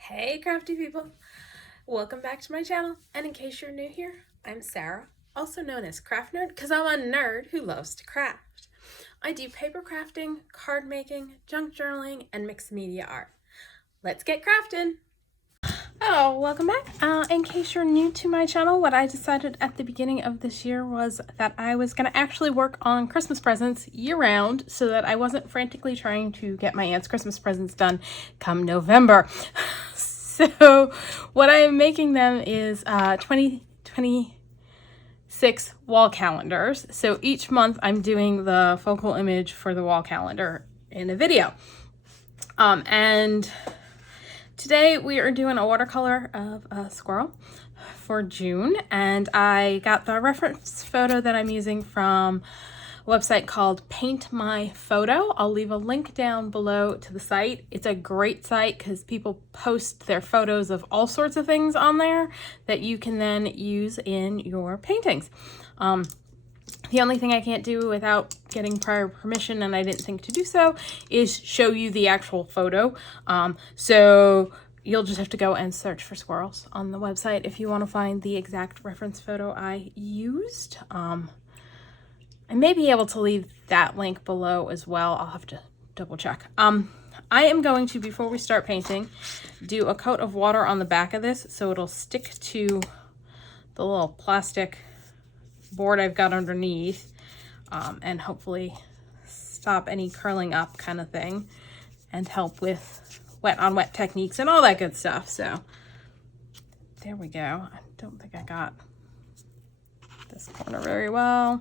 Hey crafty people! Welcome back to my channel, and in case you're new here, I'm Sarah, also known as Craft Nerd because I'm a nerd who loves to craft. I do paper crafting, card making, junk journaling, and mixed media art. Let's get crafting! Oh, welcome back. In case you're new to my channel, what I decided at the beginning of this year was that I was going to actually work on Christmas presents year-round so that I wasn't frantically trying to get my aunt's Christmas presents done come November. So what I am making them is 2026 wall calendars. So each month I'm doing the focal image for the wall calendar in a video. And today we are doing a watercolor of a squirrel for June, and I got the reference photo that I'm using from a website called Paint My Photo. I'll leave a link down below to the site. It's a great site because people post their photos of all sorts of things on there that you can then use in your paintings. The only thing I can't do without getting prior permission, and I didn't think to do so, is show you the actual photo. So you'll just have to go and search for squirrels on the website if you want to find the exact reference photo I used. I may be able to leave that link below as well. I'll have to double check. I am going to, before we start painting, do a coat of water on the back of this so it'll stick to the little plastic board I've got underneath, and hopefully stop any curling up kind of thing and help with wet on wet techniques and all that good stuff. So there we go. I don't think I got this corner very well.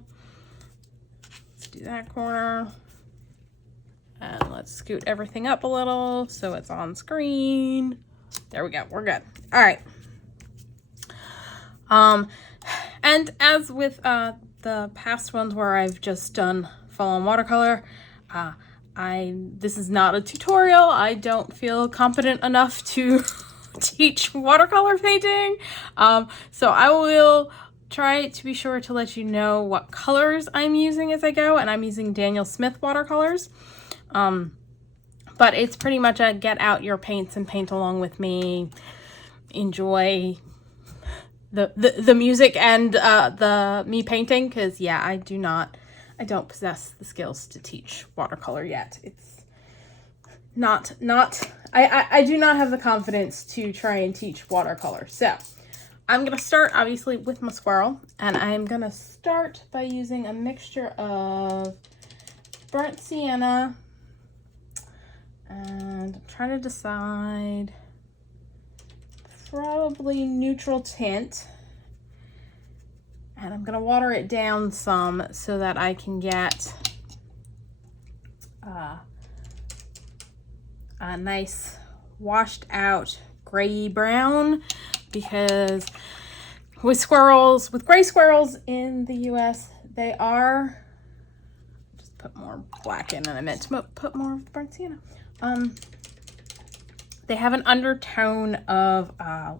Let's do that corner, and let's scoot everything up a little so it's on screen. There we go. We're good. All right. And as with the past ones where I've just done full-on watercolor, this is not a tutorial. I don't feel competent enough to teach watercolor painting. So I will try to be sure to let you know what colors I'm using as I go, and I'm using Daniel Smith watercolors. But it's pretty much a get out your paints and paint along with me. Enjoy the music and the me painting, because yeah, I don't possess the skills to teach watercolor yet. It's I do not have the confidence to try and teach watercolor. So I'm gonna start obviously with my squirrel, and I'm gonna start by using a mixture of burnt sienna, and I'm trying to decide, probably neutral tint, and I'm gonna water it down some so that I can get a nice washed out gray brown, because with gray squirrels in the US, they are, just put more black in, and I meant to put more burnt sienna. They have an undertone of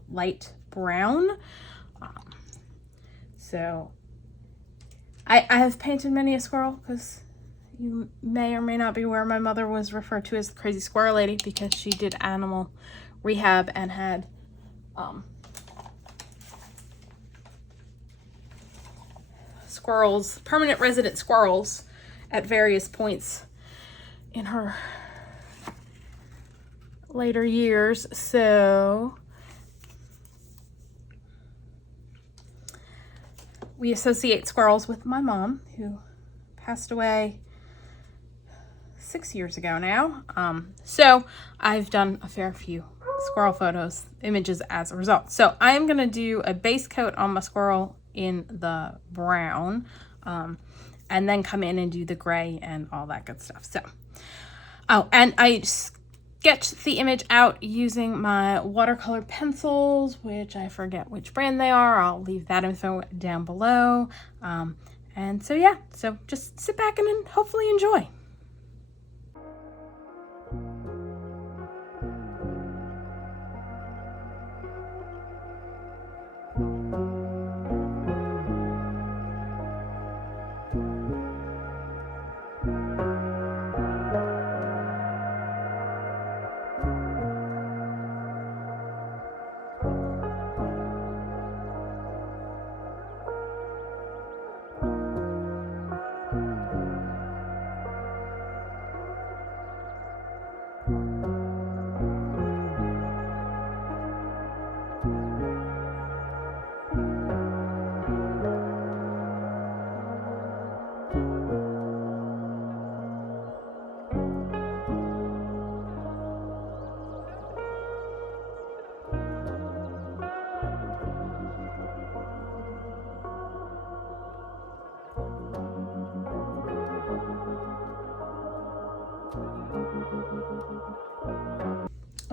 light brown. So I have painted many a squirrel, because you may or may not be aware my mother was referred to as the crazy squirrel lady because she did animal rehab and had squirrels, permanent resident squirrels, at various points in her later years. So we associate squirrels with my mom, who passed away 6 years ago now. So I've done a fair few squirrel images as a result. So I'm gonna do a base coat on my squirrel in the brown, and then come in and do the gray and all that good stuff. So, oh, and I sketched the image out using my watercolor pencils, which I forget which brand they are. I'll leave that info down below. And so yeah, so just sit back and hopefully enjoy.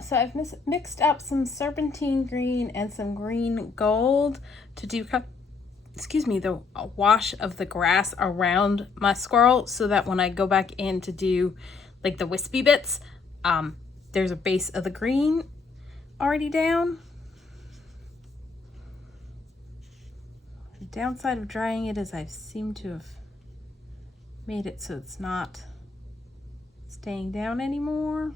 So I've mixed up some Serpentine Green and some green gold to do, excuse me, the wash of the grass around my squirrel, so that when I go back in to do like the wispy bits, there's a base of the green already down. The downside of drying it is I seem to have made it so it's not staying down anymore.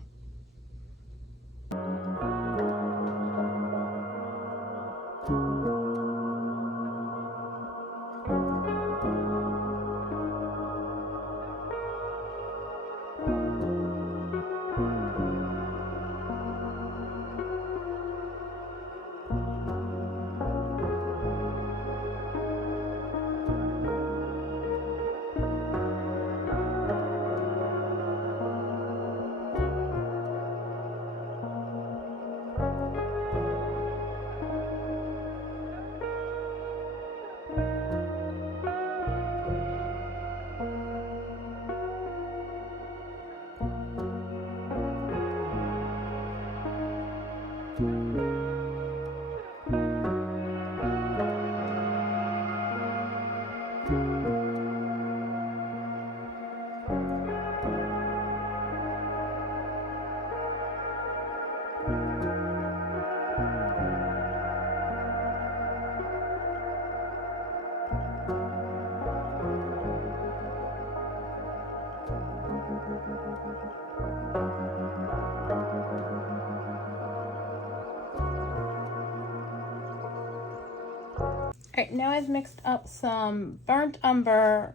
Alright, now I've mixed up some burnt umber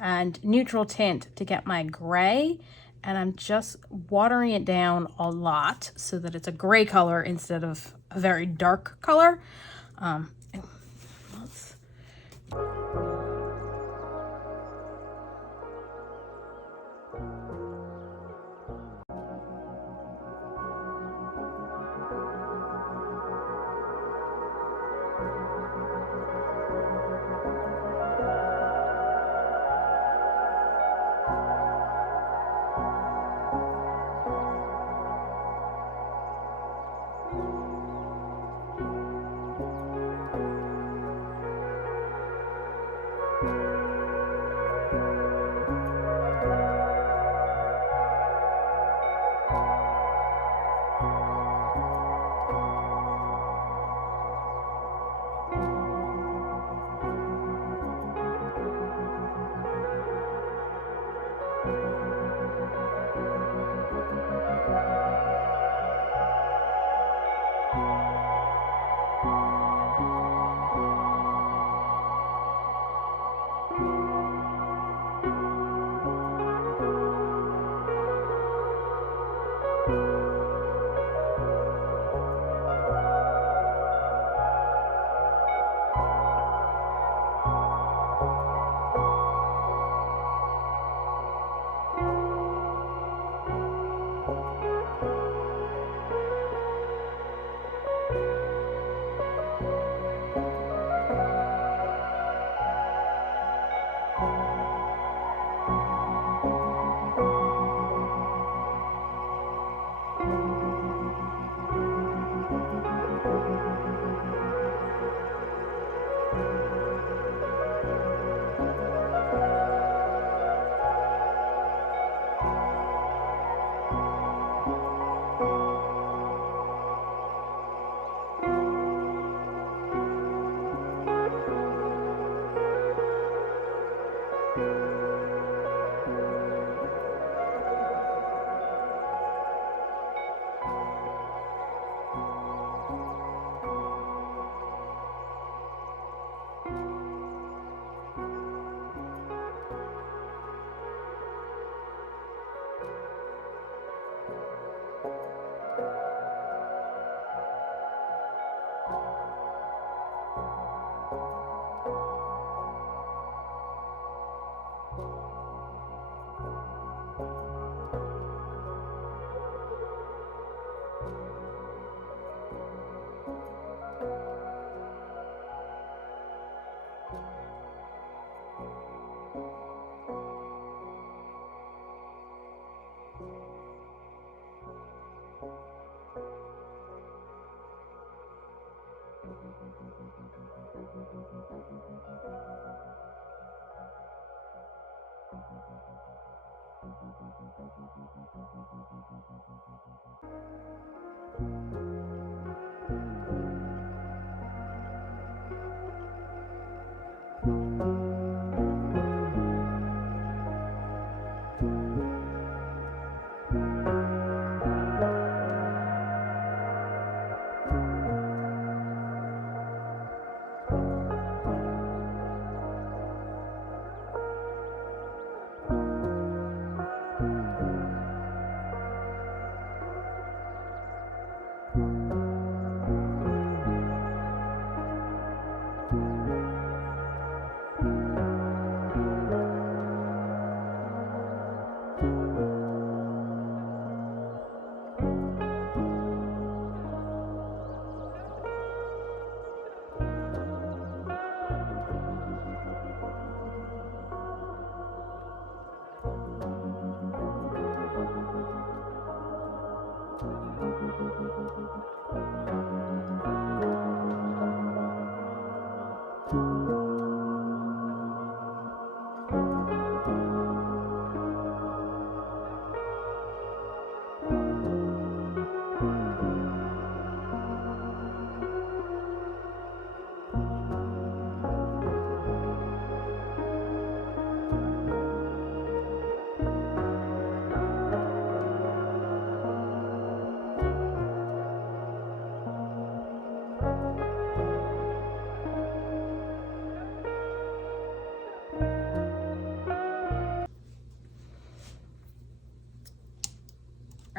and neutral tint to get my gray, and I'm just watering it down a lot so that it's a gray color instead of a very dark color.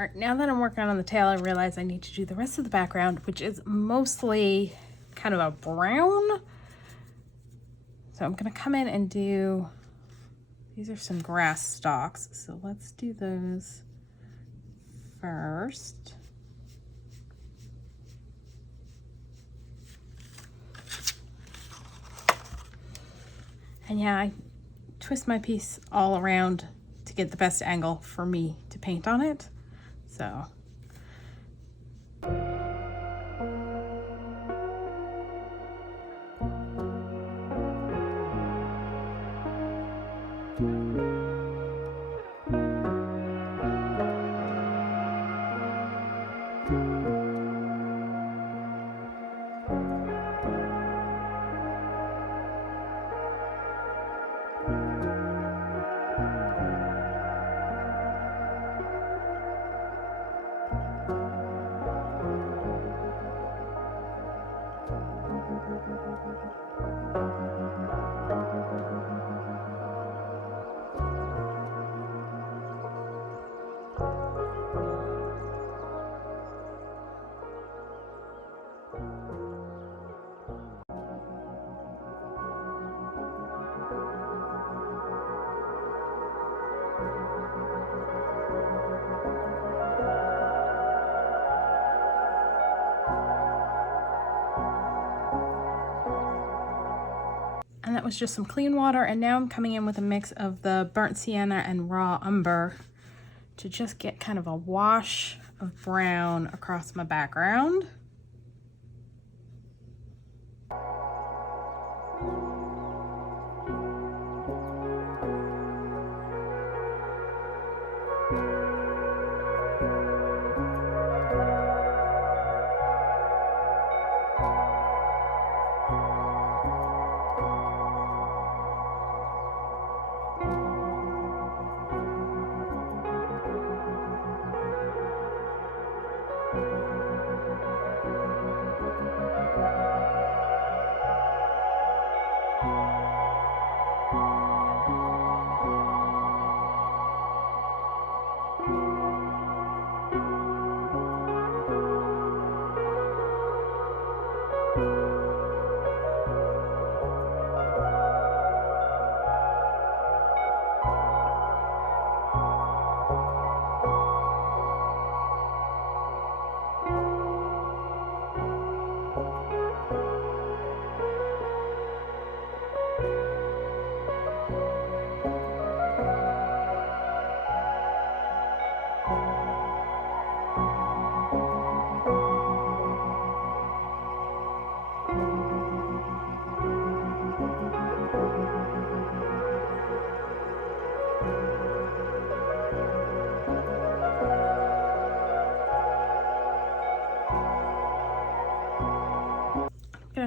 All right, now that I'm working on the tail, I realize I need to do the rest of the background, which is mostly kind of a brown. So I'm gonna come in and do, these are some grass stalks. So let's do those first. And yeah, I twist my piece all around to get the best angle for me to paint on it. So and that was just some clean water, and now I'm coming in with a mix of the burnt sienna and raw umber to just get kind of a wash of brown across my background.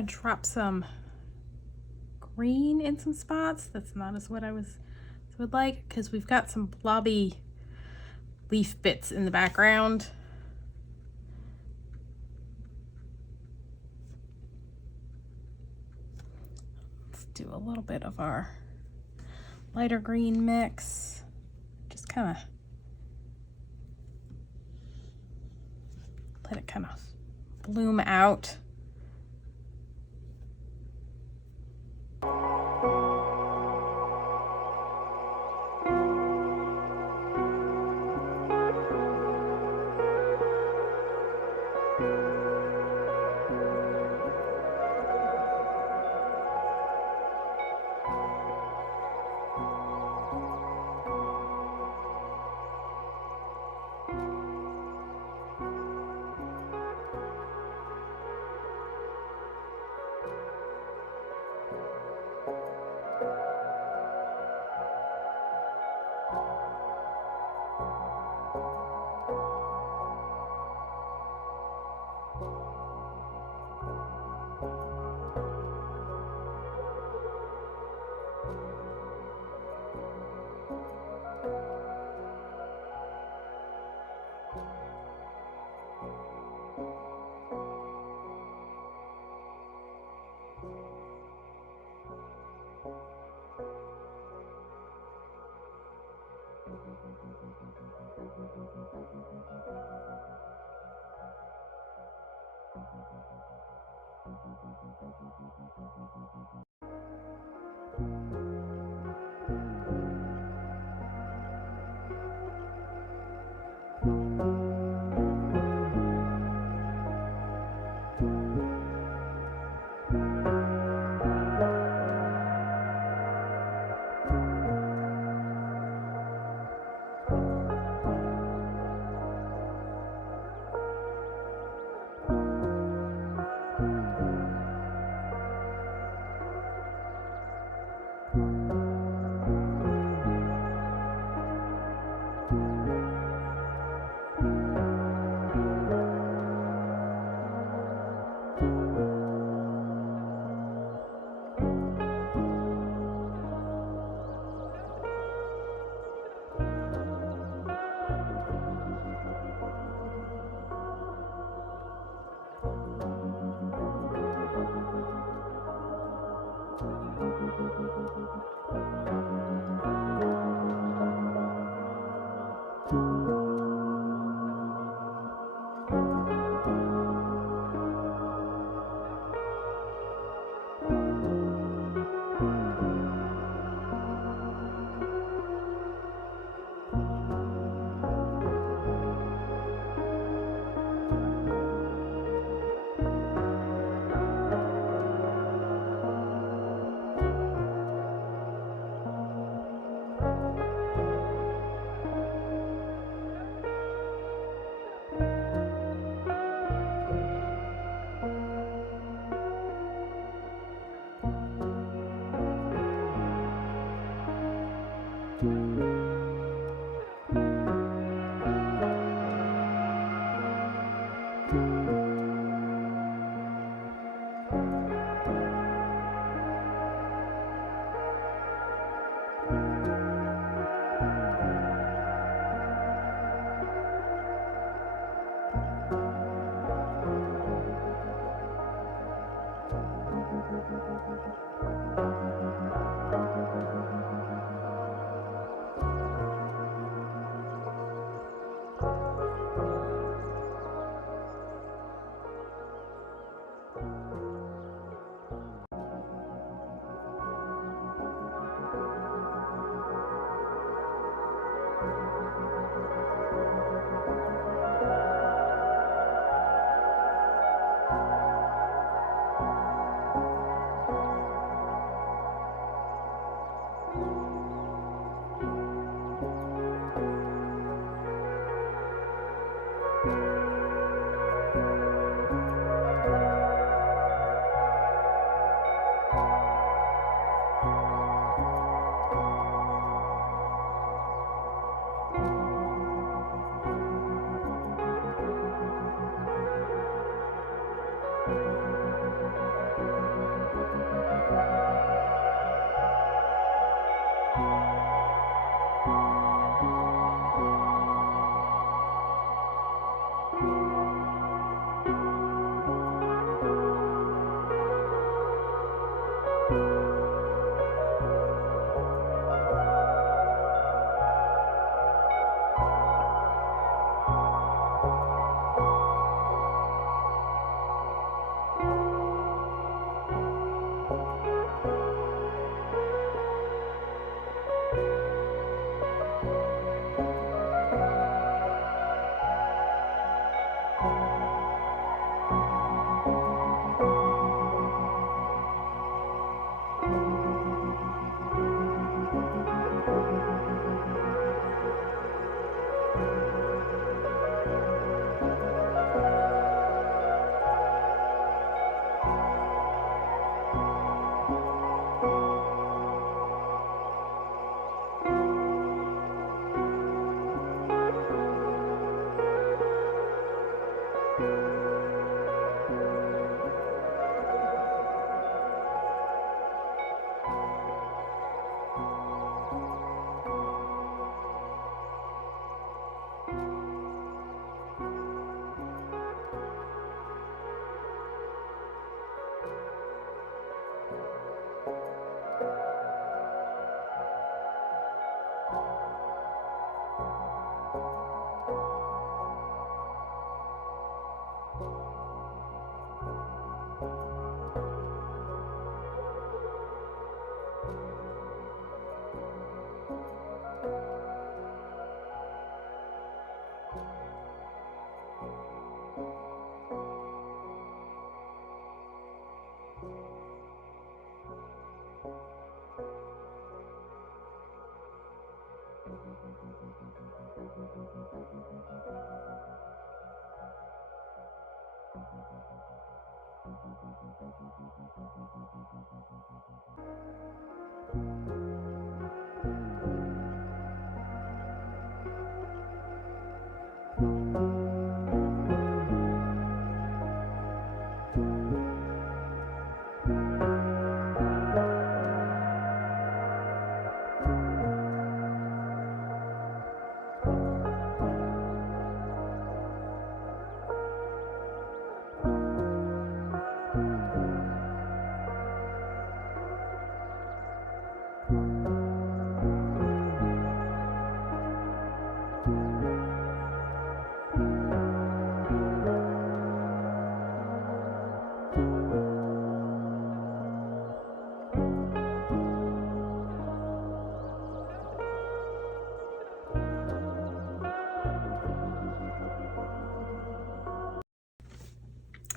of drop some green in some spots. That's not as what I would like, because we've got some blobby leaf bits in the background. Let's do a little bit of our lighter green mix. Just kind of let it kind of bloom out.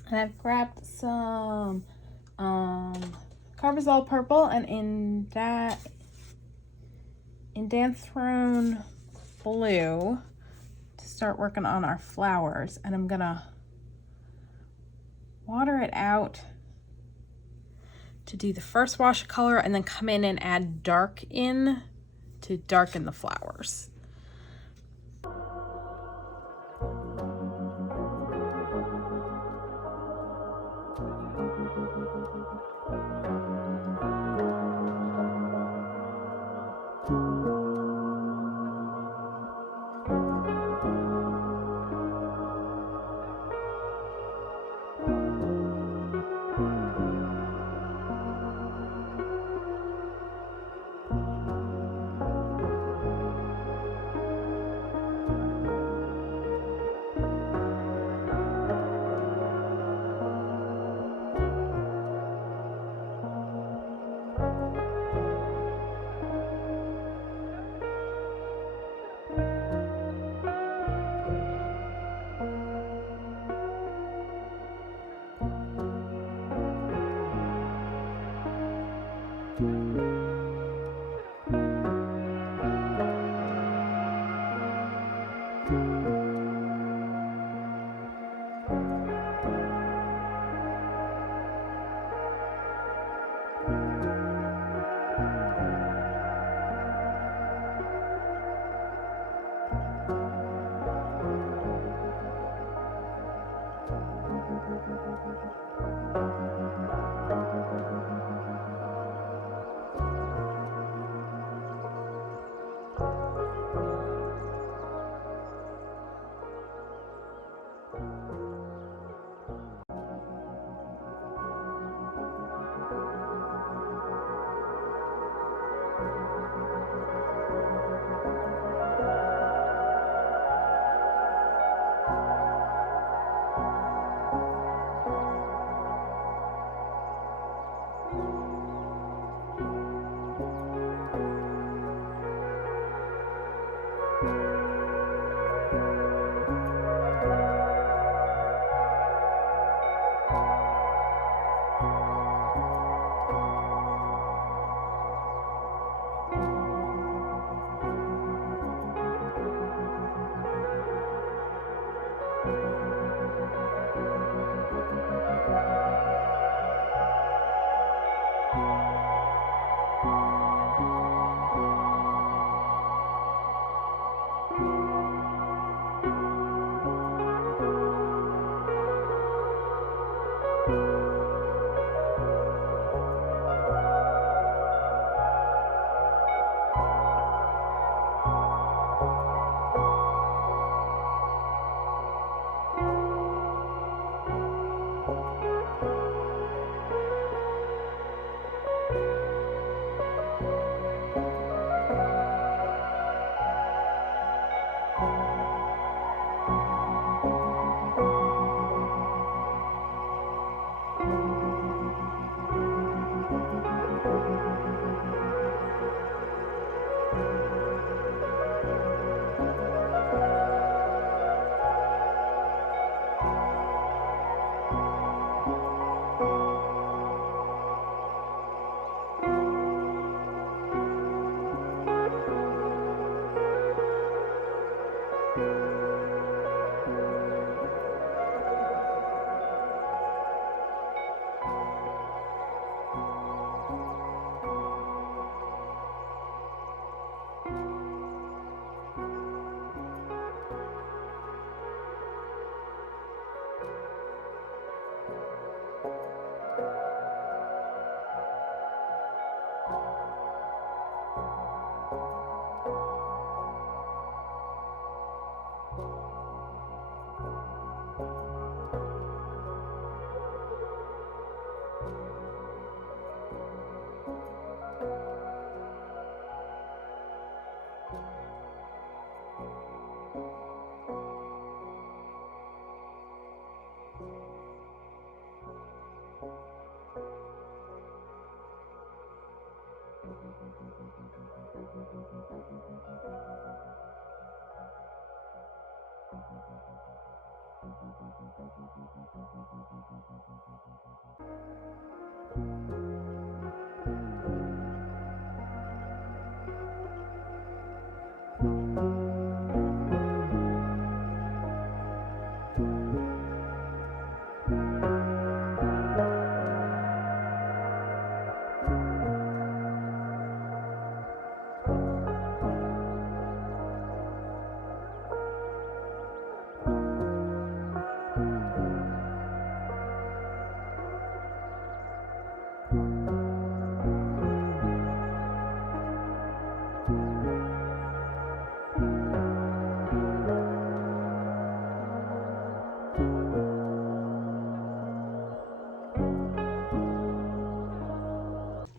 And I've grabbed some Carbazole Purple and Andranthone Blue to start working on our flowers. And I'm gonna water it out to do the first wash of color and then come in and add dark in to darken the flowers.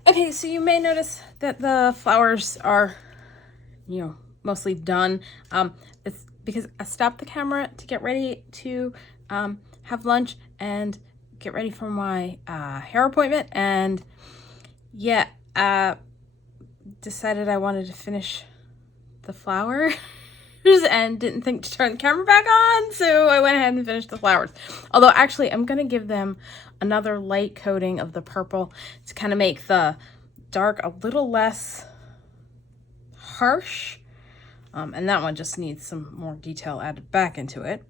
Okay, so you may notice that the flowers are, mostly done. It's because I stopped the camera to get ready to have lunch and get ready for my hair appointment, and decided I wanted to finish the flowers and didn't think to turn the camera back on, so I went ahead and finished the flowers. Although actually I'm gonna give them another light coating of the purple to kind of make the dark a little less harsh, and that one just needs some more detail added back into it.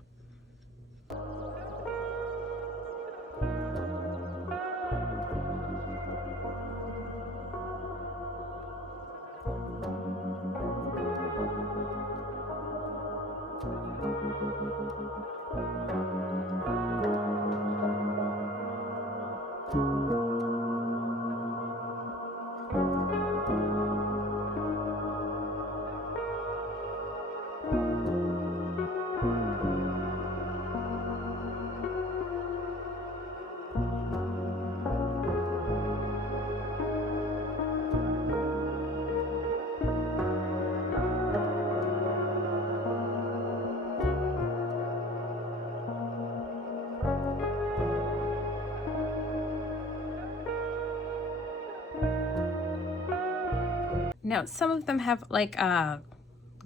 Now, some of them have like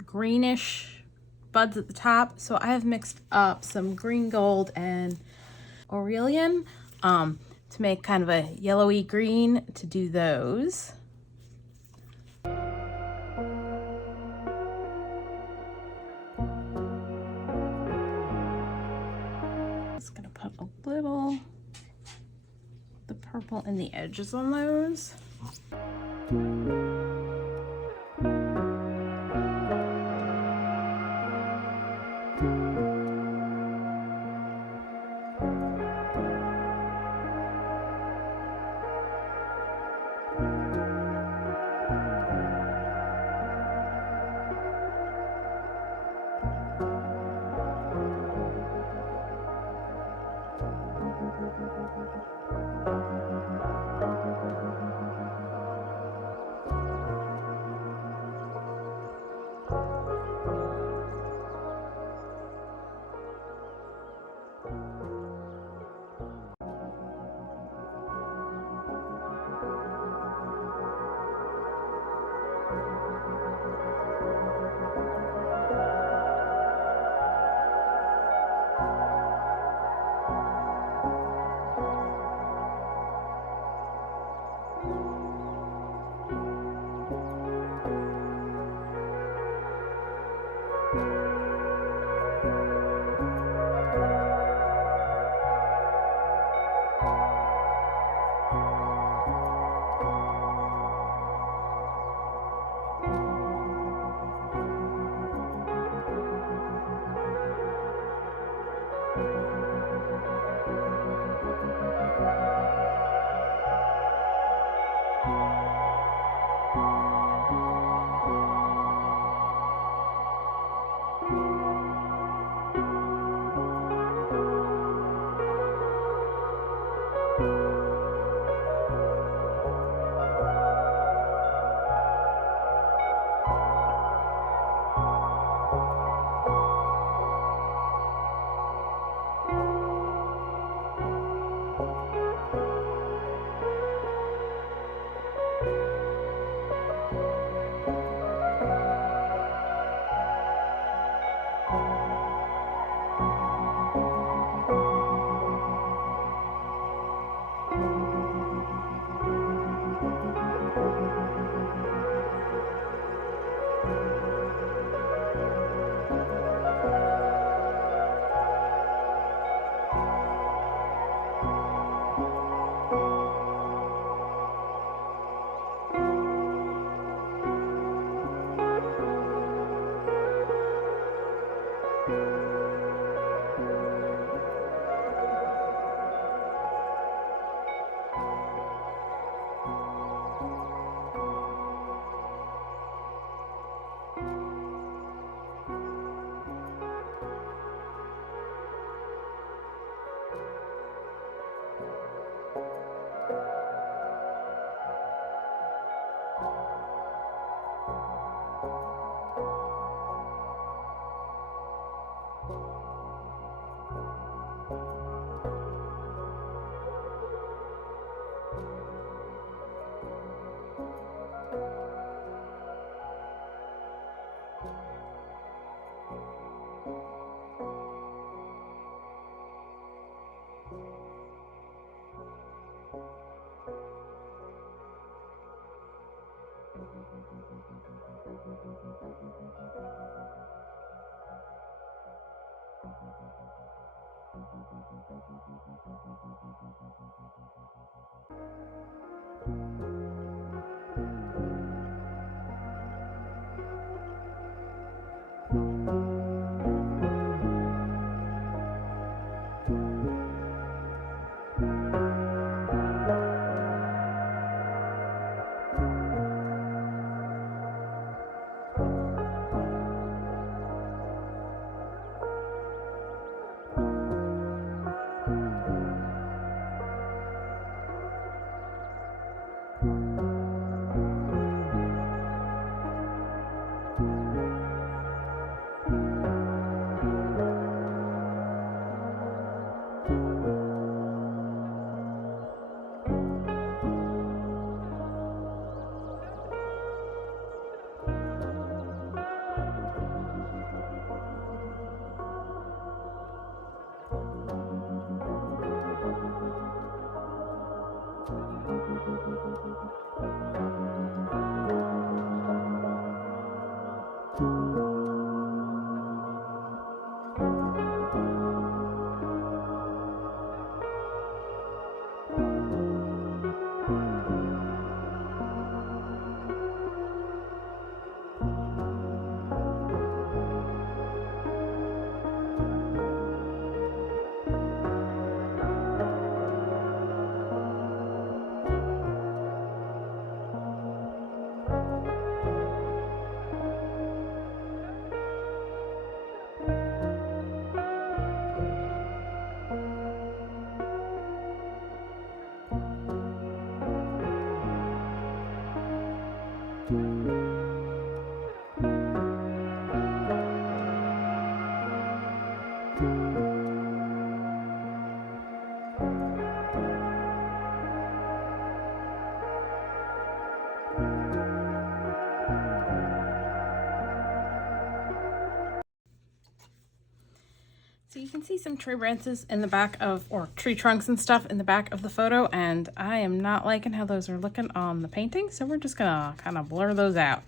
greenish buds at the top, so I have mixed up some green gold and Auriolian to make kind of a yellowy green to do those. Just gonna put a little the purple in the edges on those. So you can see some tree branches in the back of, or tree trunks and stuff in the back of the photo, and I am not liking how those are looking on the painting, so we're just gonna kind of blur those out.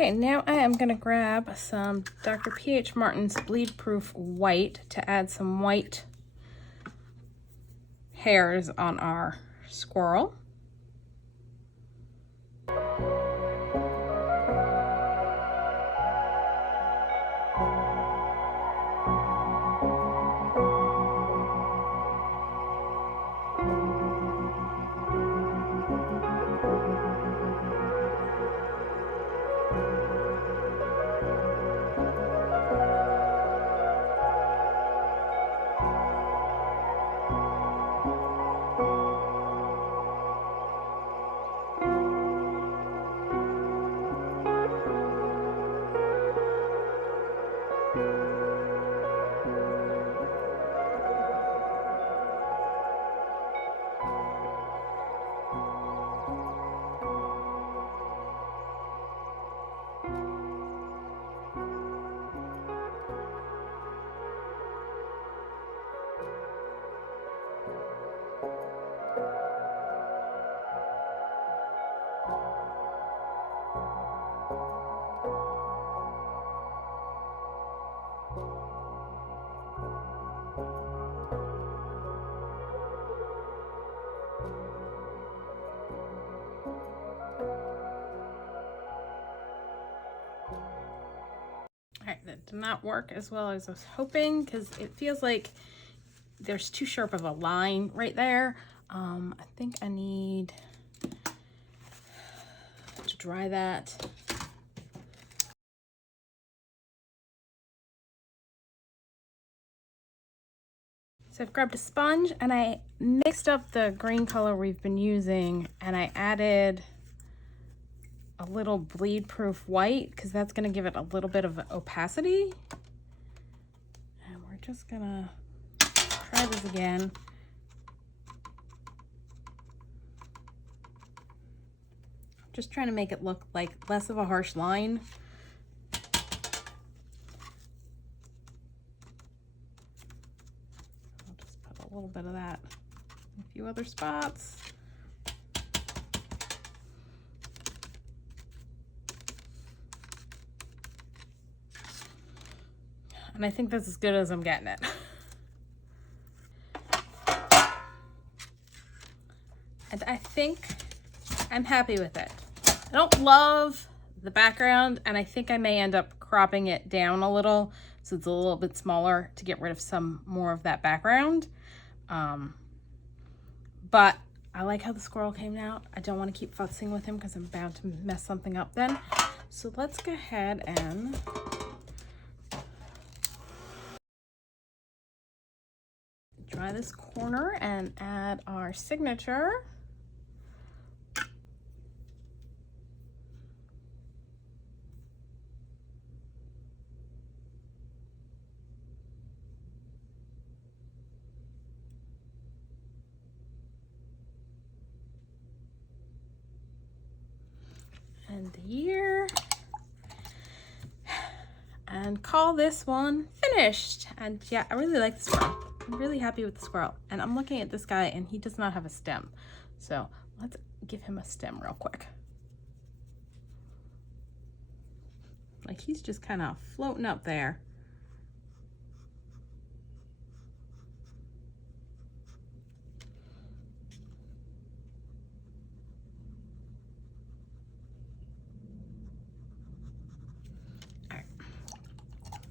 Okay, now I am going to grab some Dr. P.H. Martin's Bleed Proof White to add some white hairs on our squirrel. did not work as well as I was hoping because it feels like there's too sharp of a line right there. I think I need to dry that. So I've grabbed a sponge and I mixed up the green color we've been using, and I added a little bleed proof white because that's going to give it a little bit of opacity. And we're just gonna try this again. I'm just trying to make it look like less of a harsh line. A little bit of that in a few other spots. And I think that's as good as I'm getting it. And I think I'm happy with it. I don't love the background, and I think I may end up cropping it down a little so it's a little bit smaller to get rid of some more of that background. But I like how the squirrel came out. I don't want to keep futzing with him because I'm bound to mess something up then. So let's go ahead and dry this corner and add our signature. And the year, and call this one finished. And yeah, I really like the squirrel. I'm really happy with the squirrel. And I'm looking at this guy and he does not have a stem. So let's give him a stem real quick. Like he's just kind of floating up there.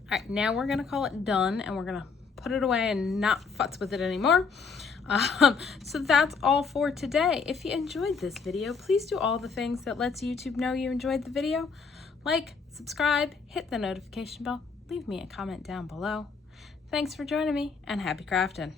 All right, now we're gonna call it done and we're gonna put it away and not futz with it anymore. So that's all for today. If you enjoyed this video, please do all the things that lets YouTube know you enjoyed the video. Like, subscribe, hit the notification bell, leave me a comment down below. Thanks for joining me and happy crafting.